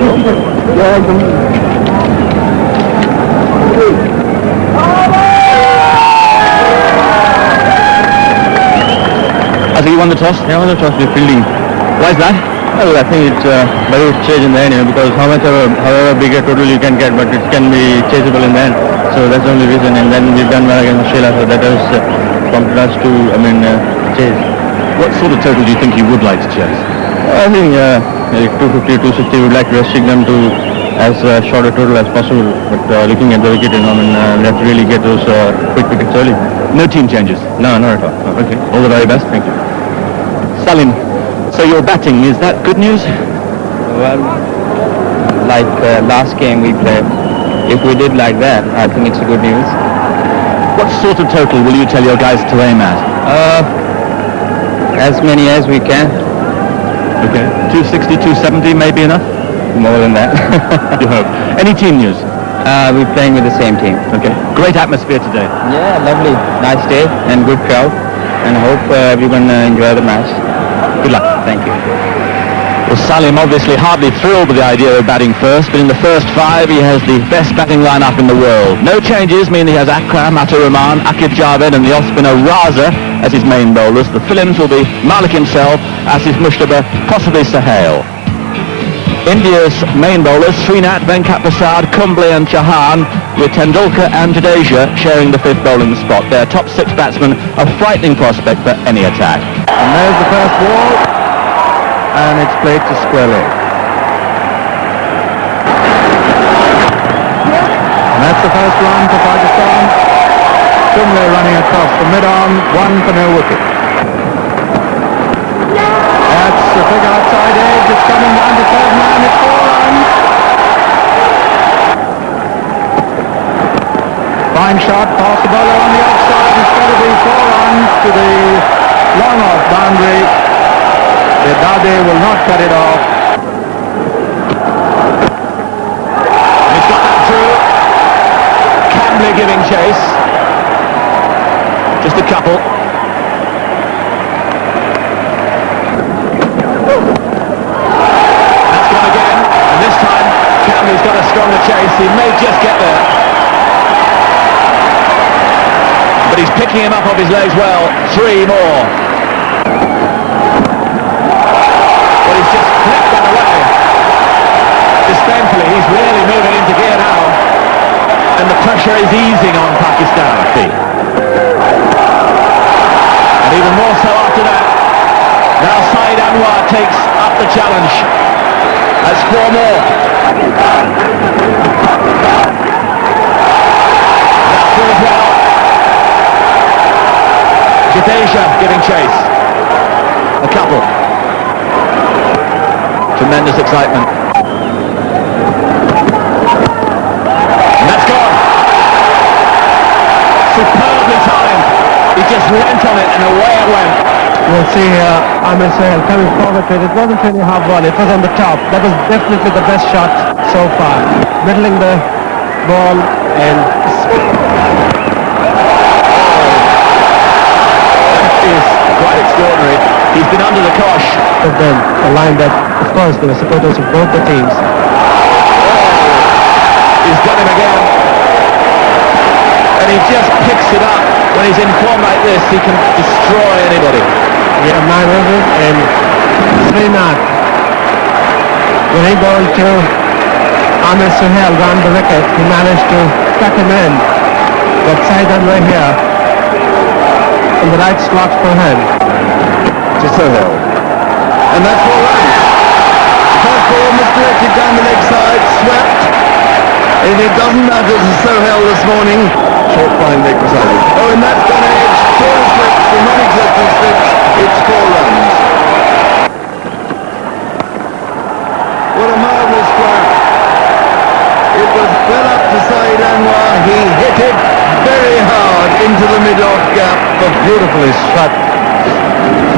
I think he won the toss? Yeah, won the toss with fielding. Why is that? Well, I think it's very chase in the end, because however big a total you can get, but it can be chaseable in the end. So that's the only reason. And then we've done well against Australia, so that has prompted us to, chase. What sort of total do you think you would like to chase? I think 250, 260, we'd like to restrict them to as short a total as possible. But looking at the wicket, we have to really get those quick wickets early. No team changes? No, not at all. Oh, okay. All the very best. Thank you. Salim, so you're batting. Is that good news? Well, like last game we played, if we did like that, I think it's a good news. What sort of total will you tell your guys to aim at? As many as we can. Okay. 260, 270 may be enough? More than that. You hope. Any team news? We're playing with the same team. Okay. Great atmosphere today. Yeah, lovely. Nice day and good crowd. And I hope everyone enjoy the match. Good luck. Thank you. Well, Salim obviously hardly thrilled with the idea of batting first, but in the first 5 he has the best batting lineup in the world. No changes mean he has Akram, Rahman, Akif Javed and the off-spinner Raza as his main bowlers. The fill-ins will be Malik himself, Asif Mushtaba, possibly Sohail. India's main bowlers, Srinath, Venkat Prasad, Kumble and Chauhan, with Tendulkar and Jadeja sharing the 5th bowling spot. Their top 6 batsmen, a frightening prospect for any attack. And there's the first ball, and it's played to square leg. And that's the first run for Pakistan. Kumble running across the mid-on, 1 for no wicket. That's the big outside edge. It's coming down to 3rd man. It's 4 runs. Fine shot past the bowler on the offside. It's going to be 4 runs to the long off boundary. The Dade will not cut it off. He's got that through. Cambley giving chase. Just a couple. That's gone again. And this time, Cambley's got a stronger chase. He may just get there. But he's picking him up off his legs well. 3 more. Well, he's just flipped that away. Disdainfully, he's really moving into gear now. And the pressure is easing on Pakistan. And even more so after that. Now Saeed Anwar takes up the challenge. That's 4 more. That's through as well. Jadeja giving chase. A couple. Tremendous excitement. And that's gone. Superbly timed. He just leant on it and away it went. We'll see Aamir Sohail coming forward to it. It wasn't really half ball, it was on the top. That was definitely the best shot so far. Middling the ball and That is quite extraordinary. He's been under the cosh. of them, a line that, of course, there were supporters of both the teams. He's done him again. And he just picks it up. When he's in form like this, he can destroy anybody. Yeah, 900 and Srinath. When he bowled to Aamir Sohail round the wicket, he managed to cut him in. But Saeed Anwar here in the right slot for him. To Sohail. And that's 4 runs. First ball misdirected down the leg side, swept. And it doesn't matter to Sohail this morning. Short fine leg beside him. Oh, and that's gone edge. 4 slips, the non-existent slips. It's 4 runs. What a marvellous flight. It was well up to Saeed Anwar. He hit it very hard into the mid-off gap. But beautifully struck.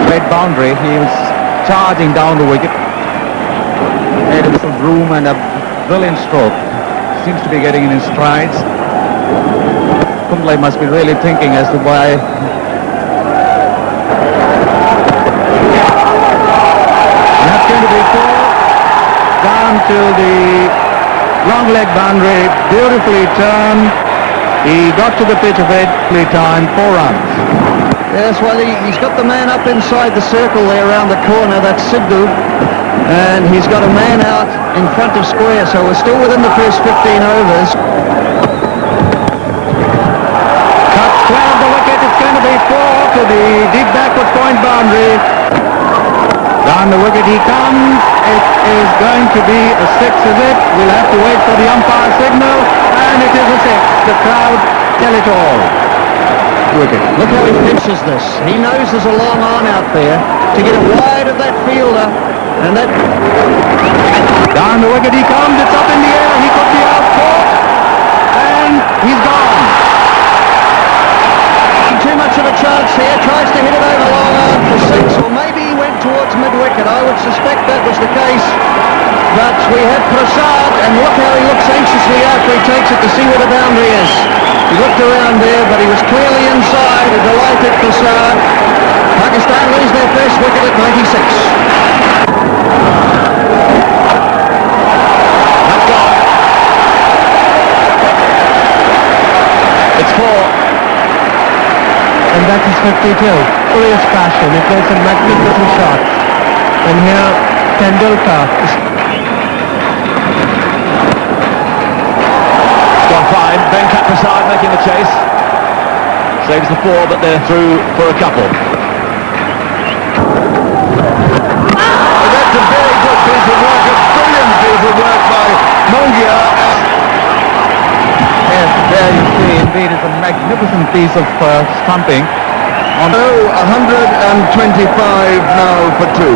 Great boundary. He was charging down the wicket. Made a bit of room and a brilliant stroke. Seems to be getting in his strides. Kumble must be really thinking as to why. And that's going to be 4. down to the long leg boundary, beautifully turned. He got to the pitch of it, time 4 runs. Yes, well, he's got the man up inside the circle there around the corner, that's Sidhu. And he's got a man out in front of square, so we're still within the first 15 overs. Cuts clear of the wicket, it's going to be 4 to the deep backward point boundary. Down the wicket he comes. It is going to be a 6, is it? We'll have to wait for the umpire signal, and it is a 6. The crowd tell it all. Wicket. Look how he pitches this. He knows there's a long on out there to get it wide of that fielder, and that... Down the wicket he comes. It's up in the air. He could be out caught, and he's gone. Too much of a chance here. Tries to hit it over long on for 6, or maybe he went towards mid-wicket. I would suspect that was the case. But we have Prasad, and look how he looks anxiously after he takes it to see where the boundary is. He looked around there, but he was clearly inside. A delighted Prasad. Pakistan lose their first wicket at 96. That's gone. It's 4. And that is 52. Furious passion. It was a magnificent shot. And here, Tendulkar. Gone fine. Venkat Prasad making the chase. Saves the 4, but they're through for a couple. That's a very good piece of work, a brilliant piece of work by Mongia. Yes, there you see, indeed, it's a magnificent piece of stumping. 125 now for 2.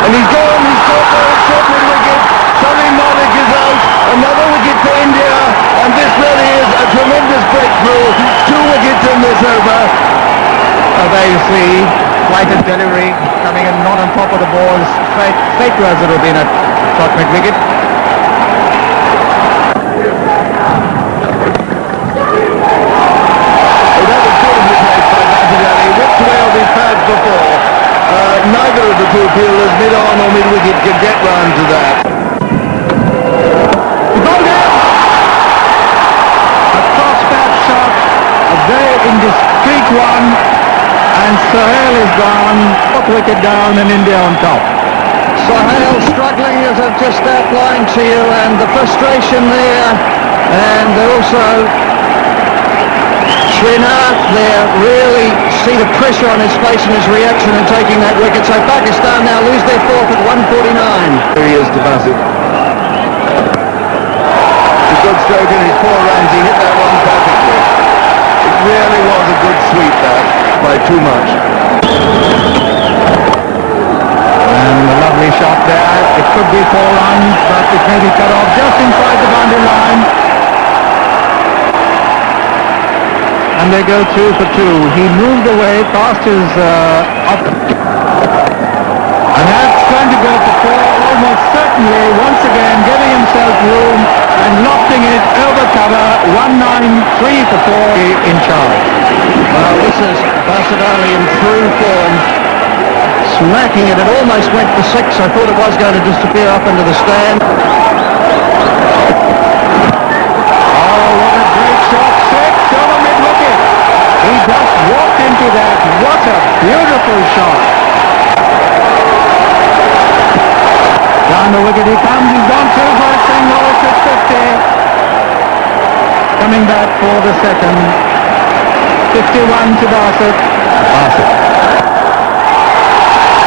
And he's gone, he's caught the short mid-wicket. Salim Malik is out, another wicket for India, and this really is a tremendous breakthrough. 2 wickets in this over. There you see, flighted delivery, coming in not on top of the ball, straight to as it would have been a short mid-wicket. Neither of the two fielders, mid-on or mid-wicket, can get round to that. Gone down! A cross-bat shot, a very indiscreet one, and Sohail is gone, 4th wicket down and India on top. Sohail struggling, as I've just outlined to you, and the frustration there, and also Srinath there, really see the pressure on his face and his reaction in taking that wicket. So Pakistan now lose their 4th at 149. Here he is to Bassett. It's a good stroke in his 4 runs. He hit that one perfectly. It really was a good sweep, that, by too much. And a lovely shot there. It could be 4 runs, but it may be cut off just inside the boundary line. And they go 2 for 2. He moved away past his up. And that's going to go for 4, almost certainly, once again giving himself room and lofting it over cover. 193 for 4 in charge. Well, this is Bassett Ali in true form. Smacking it. It almost went for 6. I thought it was going to disappear up into the stand. He just walked into that. What a beautiful shot. Down the wicket he comes. He's gone through for a single. It's 50. Coming back for the second. 51 to Bassett.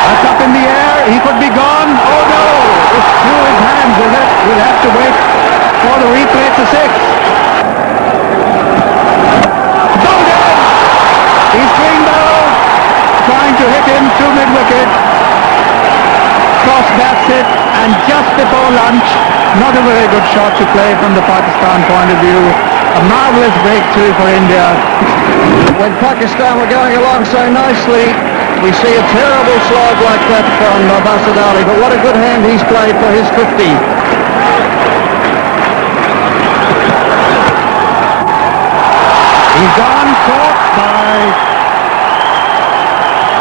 That's up in the air. He could be gone. Oh no. It's through his hands. We'll have to wait for the replay to 6. He's clean bowled, trying to hit him to mid-wicket. Cross bats it, and just before lunch, not a very good shot to play from the Pakistan point of view. A marvellous breakthrough for India. When Pakistan were going along so nicely, we see a terrible slog like that from Bassett Ali, but what a good hand he's played for his 50. He's gone, caught by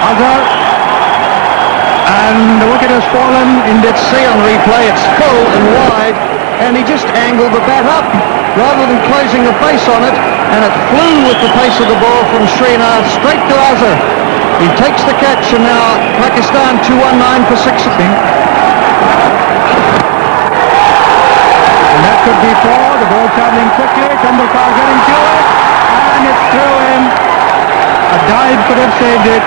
Azhar, and and the wicket has fallen in that see on replay. It's full and wide, and he just angled the bat up rather than closing the face on it, and it flew with the pace of the ball from Srinath straight to Azhar. He takes the catch, and now Pakistan 219 for 6. And that could be 4. The ball travelling quickly. Tendulkar getting to it, and it's through him. A dive could have saved it.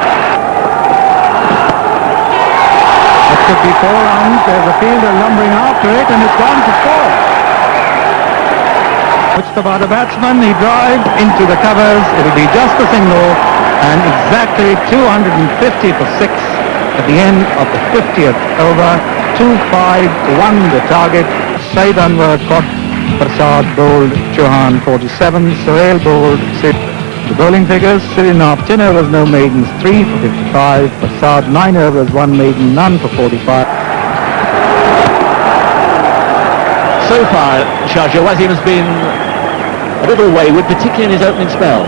It could be 4 runs. There's a fielder lumbering after it, and it's gone for 4. Puts the batsman. He drives into the covers. It'll be just a single, and exactly 250 for 6 at the end of the 50th over. 2-5-1 the target. Saeed Anwar caught Prasad, bowled Chauhan 47, Sohail bowled 6. The bowling figures: Srinath 10 overs, no maidens, 3 for 55. Prasad 9 overs, 1 maiden, none for 45. So far, Sharjah, Wasim has been a little wayward, particularly in his opening spell.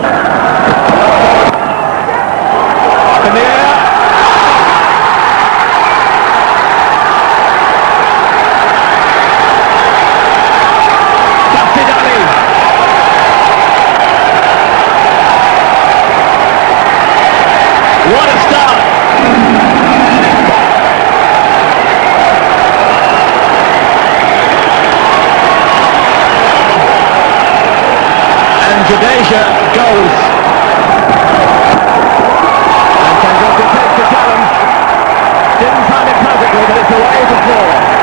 Up in the air. What a start! And Jadeja goes. And Tendulkar takes the challenge. Didn't time it perfectly, but it's away for 4.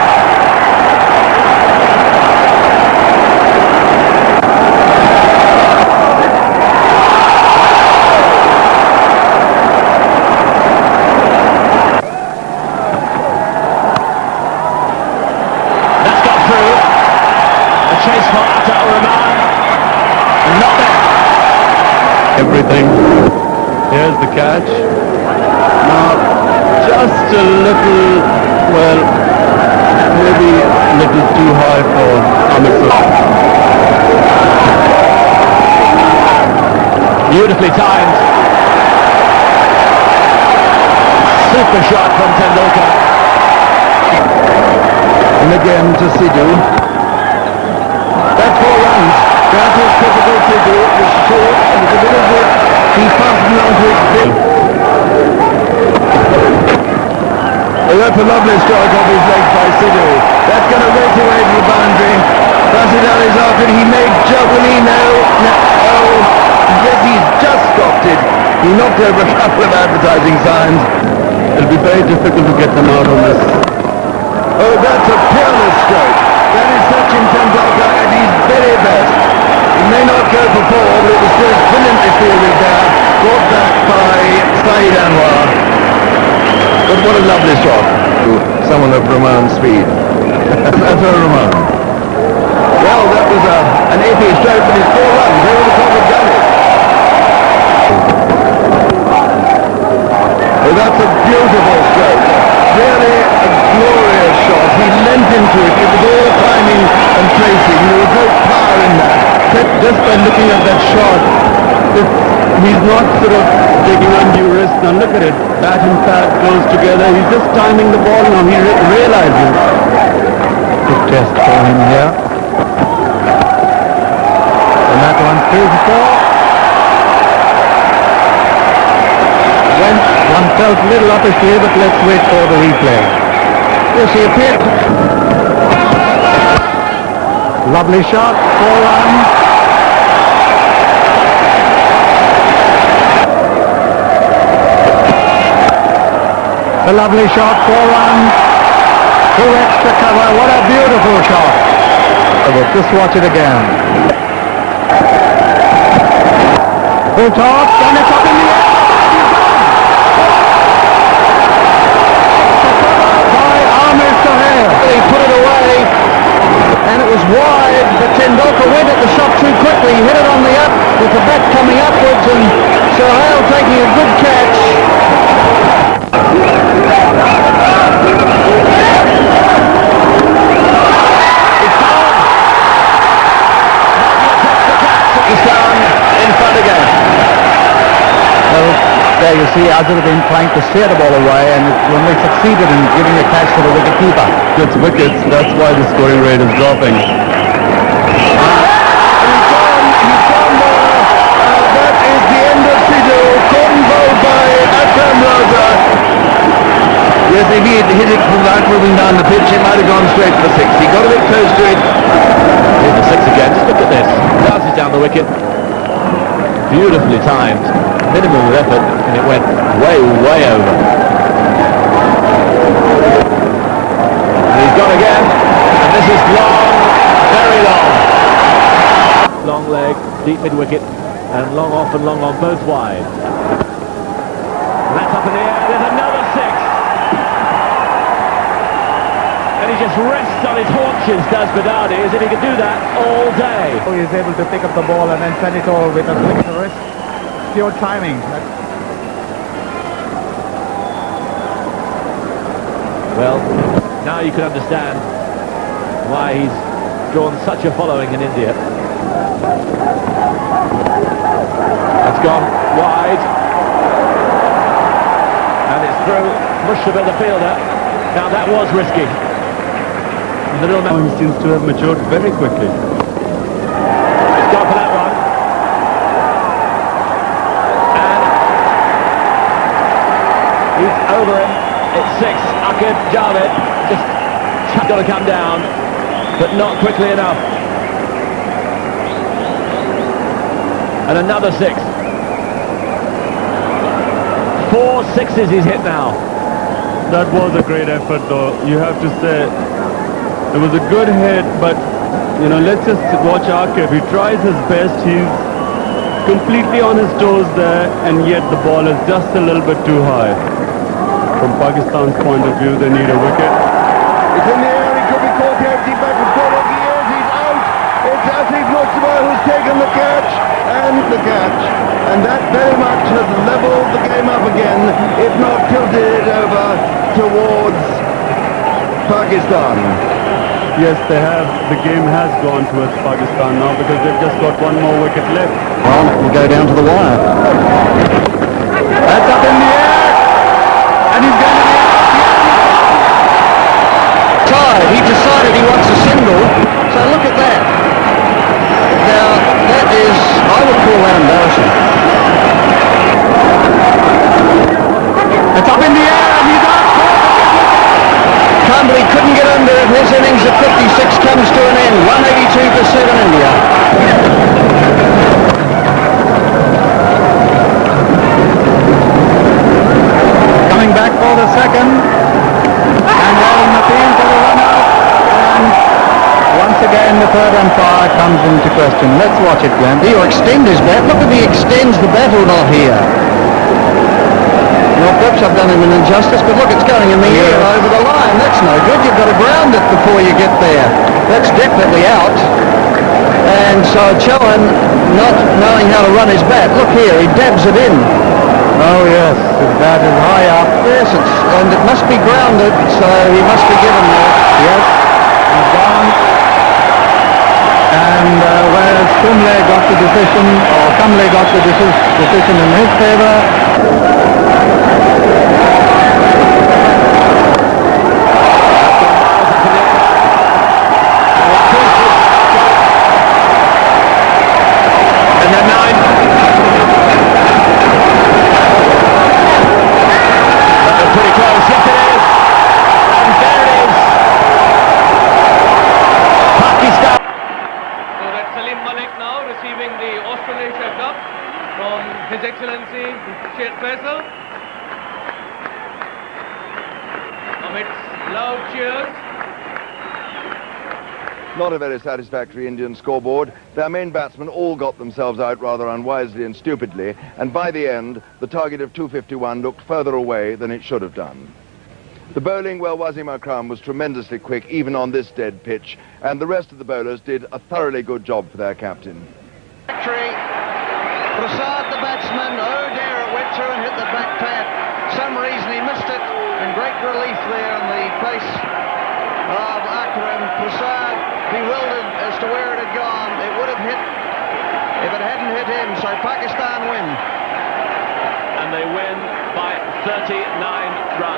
Chase for Austral-Asia, and not there. Everything. Here's the catch. Now, just a little, well, maybe a little too high for Aamir Sohail. Beautifully timed. Super shot from Tendulkar. And again to Sidhu. That's 4 runs. That is typical Sidhu. It was short, and it's a little bit. He fastened onto his bit. Well, that's a lovely strike off his leg by Sidhu. That's going to race away to the boundary. Rashid Ali's after it. He made will he? No. Oh, yes, he's just stopped it. He knocked over a couple of advertising signs. It'll be very difficult to get them out on this. Oh, that's a peerless stroke. That is Sachin Tendulkar at his very best. He may not go for 4, but it was still brilliantly fielded there. Brought back by Saeed Anwar. But what a lovely shot. Someone of Rahman's speed. That's a Rahman. Well, that was an iffy stroke, but it's 4 runs. They would have probably done it. Oh, that's a beautiful stroke. Really a glorious shot. He leant into it. It was all timing and tracing. There was no power in that. Just by looking at that shot, he's not sort of taking undue risk. Now look at it. Bat and pad goes together. He's just timing the ball now. He realizes. Good test for him here. And that one's 3 for 4. One felt a little up his sleeve, but let's wait for the replay. Yes, he appeared. Lovely shot, 4 runs. A lovely shot, 4 runs. 2 extra cover. What a beautiful shot. Just watch it again. Full toss, and it's up in the air. Aamir Sohail. He put it away, and it was wide, but Tendulkar went at the shot too quickly. He hit it on the up, with the bat coming upwards, and Sohail taking a good catch. It's gone. Pakistan in front again. Well, see Azharuddin trying to steer the ball away, and it only succeeded in giving a catch to the wicket-keeper. Gets wickets, that's why the scoring rate is dropping. That is the end of Sidhu, caught and bowled by Akram Raza. Yes, if he had hit it from that moving down the pitch, it might have gone straight for 6. He got a bit close to it. Here's the 6 again. Just look at this. Bounces down the wicket. Beautifully timed. Minimum of effort, and it went way, way over. And he's gone again. And this is long, very long. Long leg, deep mid-wicket, and long off and long on, both wide. And that's up in the air. There's another 6. And he just rests on his haunches, does Badadi, as if he could do that all day. So he is able to pick up the ball and then send it over with a flick of the wrist. Pure timing. Well, now you can understand why he's drawn such a following in India. It's gone wide. And it's through. Mushtaba, the fielder. Now that was risky. The little man He seems to have matured very quickly. He's gone for that one. And he's over him. It's 6. Akib Javed just got to come down, but not quickly enough. And another 6. 4 6s he's hit now. That was a great effort, though. You have to say it was a good hit, but you know, let's just watch Akib. He tries his best. He's completely on his toes there, and yet the ball is just a little bit too high. From Pakistan's point of view, they need a wicket. It's in the air, he could be caught here, deep back and forward, he is, he's out. It's Aamir Sohail who's taken the catch, and that very much has leveled the game up again, if not tilted it over towards Pakistan. Yes, they have. The game has gone towards Pakistan now because they've just got one more wicket left. Well, it will go down to the wire. That's up in the air, and he's going to be out. Tied. He decided he wants a single, so look at that. Now, that is, I would call that embarrassing. It's up in the air, and he's out. Campbell, he couldn't get under it. His innings at 56 comes to an end. 182 for 7 India. Coming back for the second. And there is Nateen for the run out. And once again the third umpire comes into question. Let's watch it, Glenn. He'll extend his bat. Look if he extends the bat or not here. Well, perhaps I've done him an injustice, but look, it's going in the air over the line. That's no good. You've got to ground it before you get there. That's definitely out. And so Chauhan, not knowing how to run his bat, look here, he dabs it in. Oh yes, his bat is high up. Yes, and it must be grounded, so he must be given that. Yes, he's gone. And whereas Kumble got the decision, or Kumble got the decision in his favour. Austral-Asia Cup from His Excellency Sheikh Faisal. Amidst loud cheers. Not a very satisfactory Indian scoreboard. Their main batsmen all got themselves out rather unwisely and stupidly, and by the end, the target of 251 looked further away than it should have done. The bowling, well, Wasim Akram was tremendously quick, even on this dead pitch, and the rest of the bowlers did a thoroughly good job for their captain. Prasad, the batsman, oh dear, it went through and hit the back pad. Some reason he missed it, and great relief there on the face of Akram. Prasad, bewildered as to where it had gone. It would have hit if it hadn't hit him, so Pakistan win. and they win by 39 runs.